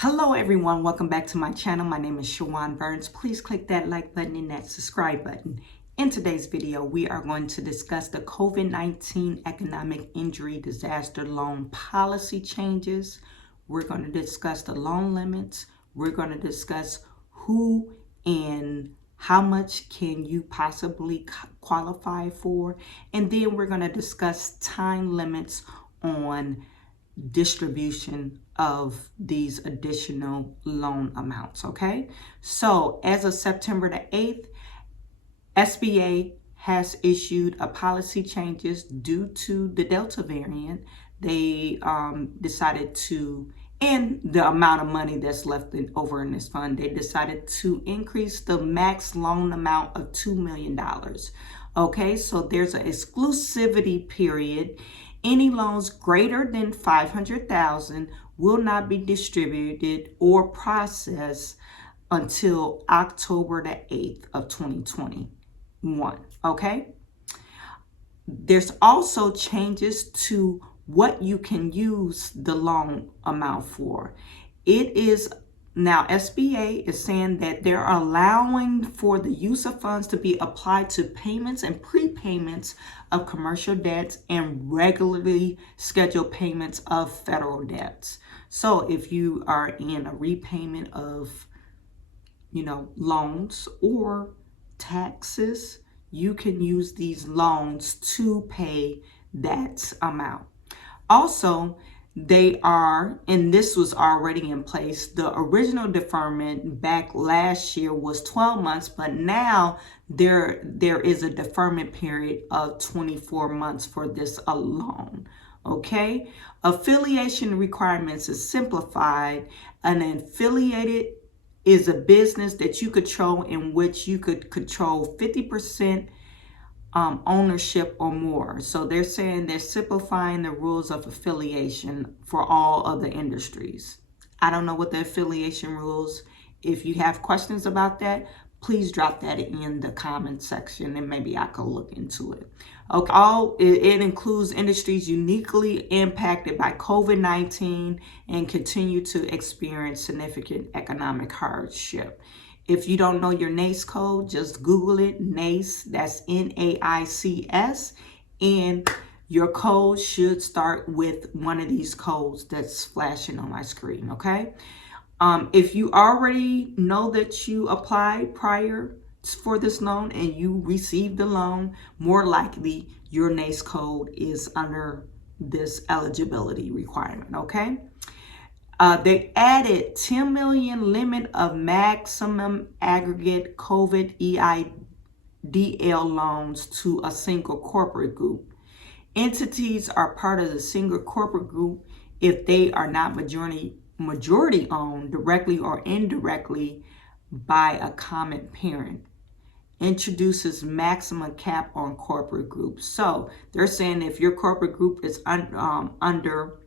Hello everyone, welcome back to my channel. My name is Chawanne Burns. Please click that like button and that subscribe button. In today's video, we are going to discuss the COVID-19 economic injury disaster loan policy changes. We're going to discuss the loan limits. We're going to discuss who and how much can you possibly qualify for. And then we're going to discuss time limits on distribution of these additional loan amounts. Okay, so as of September the 8th, SBA has issued a policy changes due to the Delta variant. They decided to, and the amount of money that's left over in this fund, they decided to increase the max loan amount of $2 million. Okay, so there's an exclusivity period. Any loans greater than $500,000 will not be distributed or processed until October the 8th of 2021. Okay. There's also changes to what you can use the loan amount for. It is now SBA is saying that they're allowing for the use of funds to be applied to payments and prepayments of commercial debts and regularly scheduled payments of federal debts. So if you are in a repayment of, loans or taxes, you can use these loans to pay that amount. Also, they are, and this was already in place, the original deferment back last year was 12 months, but now there is a deferment period of 24 months for this alone. Okay, affiliation requirements is simplified. An affiliated is a business that you control in which you could control 50% ownership or more. So they're saying they're simplifying the rules of affiliation for all other industries. I don't know what the affiliation rules. If you have questions about that, please drop that in the comment section and maybe I could look into it. Okay, it includes industries uniquely impacted by COVID-19 and continue to experience significant economic hardship. If you don't know your NAICS code, just Google it, NAICS, that's NAICS, and your code should start with one of these codes that's flashing on my screen, okay? If you already know that you applied prior for this loan and you received the loan, more likely your NAICS code is under this eligibility requirement, okay? They added 10 million limit of maximum aggregate COVID EIDL loans to a single corporate group. Entities are part of the single corporate group if they are not majority owned directly or indirectly by a common parent. Introduces maximum cap on corporate groups. So they're saying if your corporate group is under,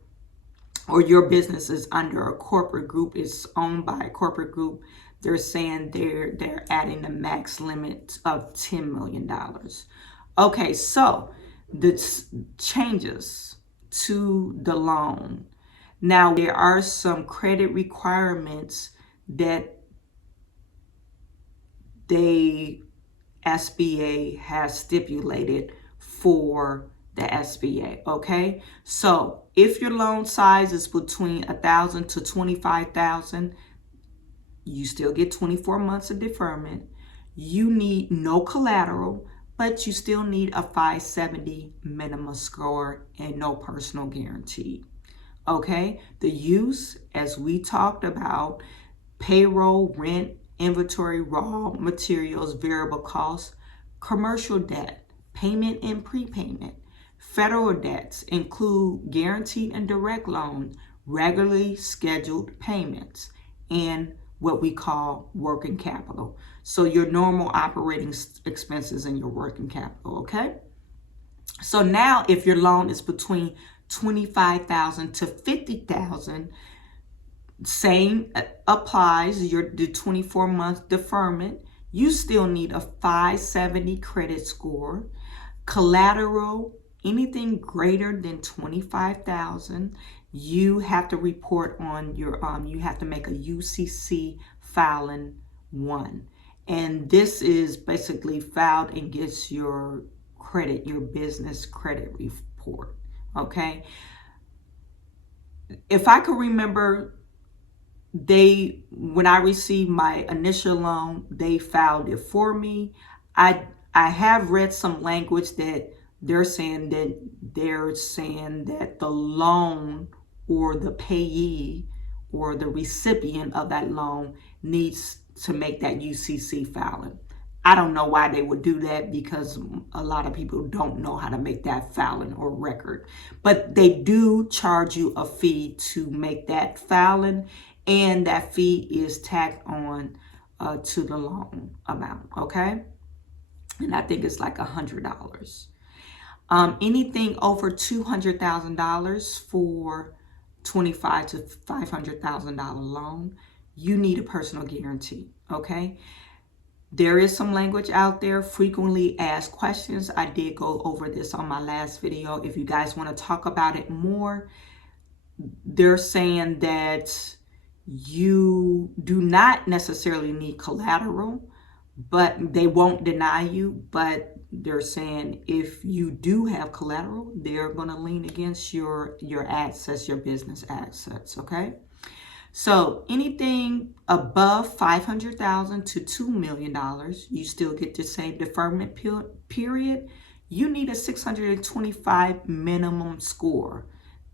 or your business is under a corporate group, is owned by a corporate group, they're saying they're adding a max limit of $10 million. Okay, so the changes to the loan. Now, there are some credit requirements that SBA has stipulated for the SBA, okay? So if your loan size is between $1,000 to $25,000, you still get 24 months of deferment. You need no collateral, but you still need a 570 minimum score and no personal guarantee. Okay, the use, as we talked about, payroll, rent, inventory, raw materials, variable costs, commercial debt, payment and prepayment. Federal debts include guaranteed and direct loans, regularly scheduled payments, and what we call working capital. So your normal operating expenses and your working capital, okay? So now if your loan is between $25,000 to $50,000, same applies, the 24-month deferment. You still need a 570 credit score, collateral, anything greater than $25,000, you have to report on your, you have to make a UCC filing 1. And this is basically filed and gets your credit, your business credit report, okay? If I could remember, when I received my initial loan, they filed it for me. I have read some language that they're saying that the loan or the payee or the recipient of that loan needs to make that UCC filing. I don't know why they would do that, because a lot of people don't know how to make that filing or record. But they do charge you a fee to make that filing, and that fee is tacked on to the loan amount, okay? And I think it's like $100. Anything over $200,000 for $25,000 to $500,000 loan, you need a personal guarantee, okay? There is some language out there, frequently asked questions. I did go over this on my last video. If you guys want to talk about it more, they're saying that you do not necessarily need collateral, but they won't deny you. But they're saying if you do have collateral, they're going to lean against your assets, your business assets, okay? So anything above $500,000 to $2 million, you still get the same deferment period. You need a 625 minimum score.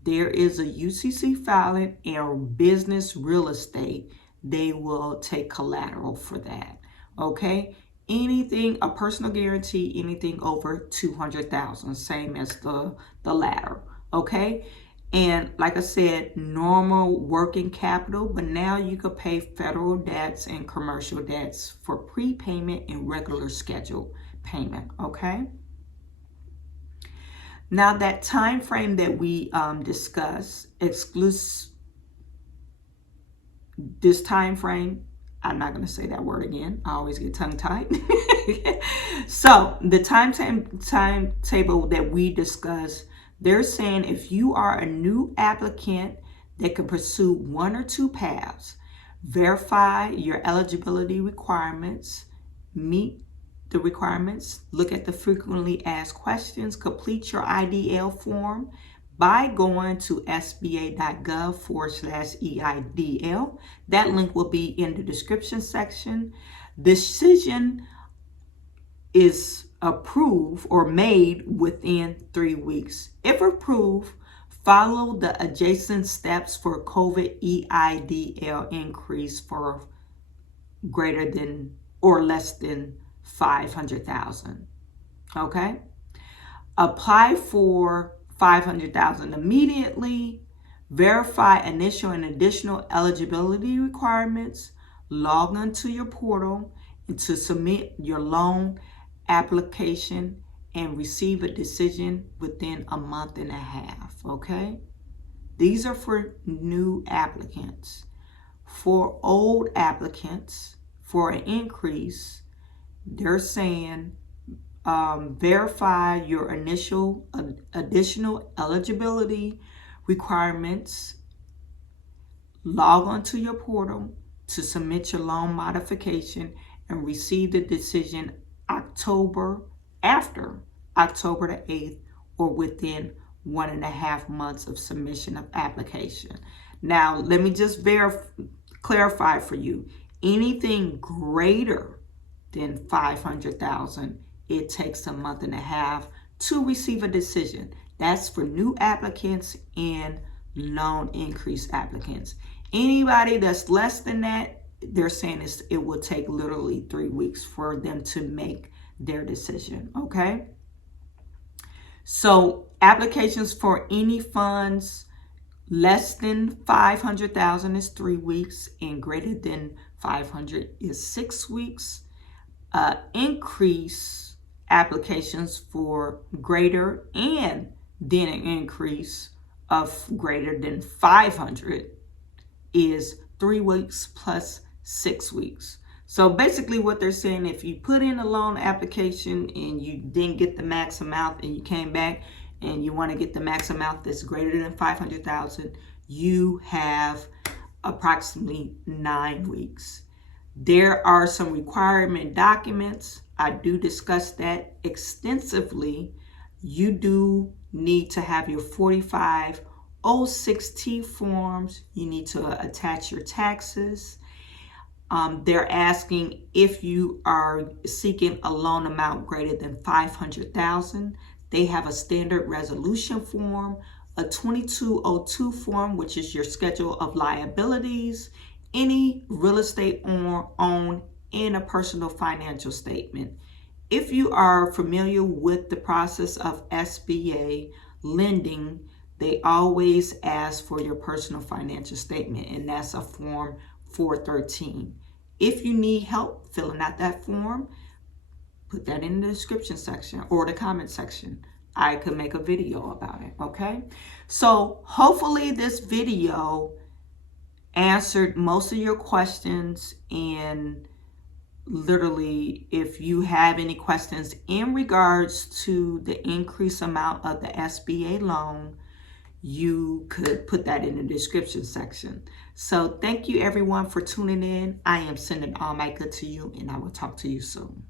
There is a UCC filing and business real estate. They will take collateral for that, okay? Anything, a personal guarantee, anything over 200,000, same as the latter, okay? And like I said, normal working capital, but now you could pay federal debts and commercial debts for prepayment and regular scheduled payment, okay? Now that time frame that we discussed, this time frame, I'm not going to say that word again. I always get tongue-tied. So the timetable that we discussed, they're saying if you are a new applicant that can pursue one or two paths, verify your eligibility requirements, meet the requirements, look at the frequently asked questions, complete your IDL form by going to sba.gov/EIDL. That link will be in the description section. Decision is approved or made within 3 weeks. If approved, follow the adjacent steps for COVID EIDL increase for greater than or less than 500,000. Okay? Apply for 500,000 immediately. Verify initial and additional eligibility requirements. Log onto your portal and to submit your loan application and receive a decision within a month and a half, okay? These are for new applicants. For old applicants, for an increase, they're saying verify your initial additional eligibility requirements. Log onto your portal to submit your loan modification and receive the decision after October the 8th or within 1.5 months of submission of application. Now, let me just clarify for you. Anything greater than 500,000, it takes a month and a half to receive a decision. That's for new applicants and loan increase applicants. Anybody that's less than that, they're saying it will take literally 3 weeks for them to make their decision, okay? So applications for any funds less than 500,000 is 3 weeks, and greater than 500 is 6 weeks. Increase applications for greater and then an increase of greater than 500 is 3 weeks plus 6 weeks. So basically what they're saying, if you put in a loan application and you didn't get the max amount and you came back, and you want to get the max amount that's greater than 500,000, you have approximately 9 weeks. There are some requirement documents. I do discuss that extensively. You do need to have your 4506T forms. You need to attach your taxes. They're asking if you are seeking a loan amount greater than 500,000. They have a standard resolution form, a 2202 form, which is your schedule of liabilities, any real estate owned, and a personal financial statement. If you are familiar with the process of SBA lending, they always ask for your personal financial statement, and that's a form 413. If you need help filling out that form, put that in the description section or the comment section. I could make a video about it, okay? So hopefully this video answered most of your questions, and literally if you have any questions in regards to the increased amount of the SBA loan, you could put that in the description section. So thank you everyone for tuning in. I am sending all my good to you, and I will talk to you soon.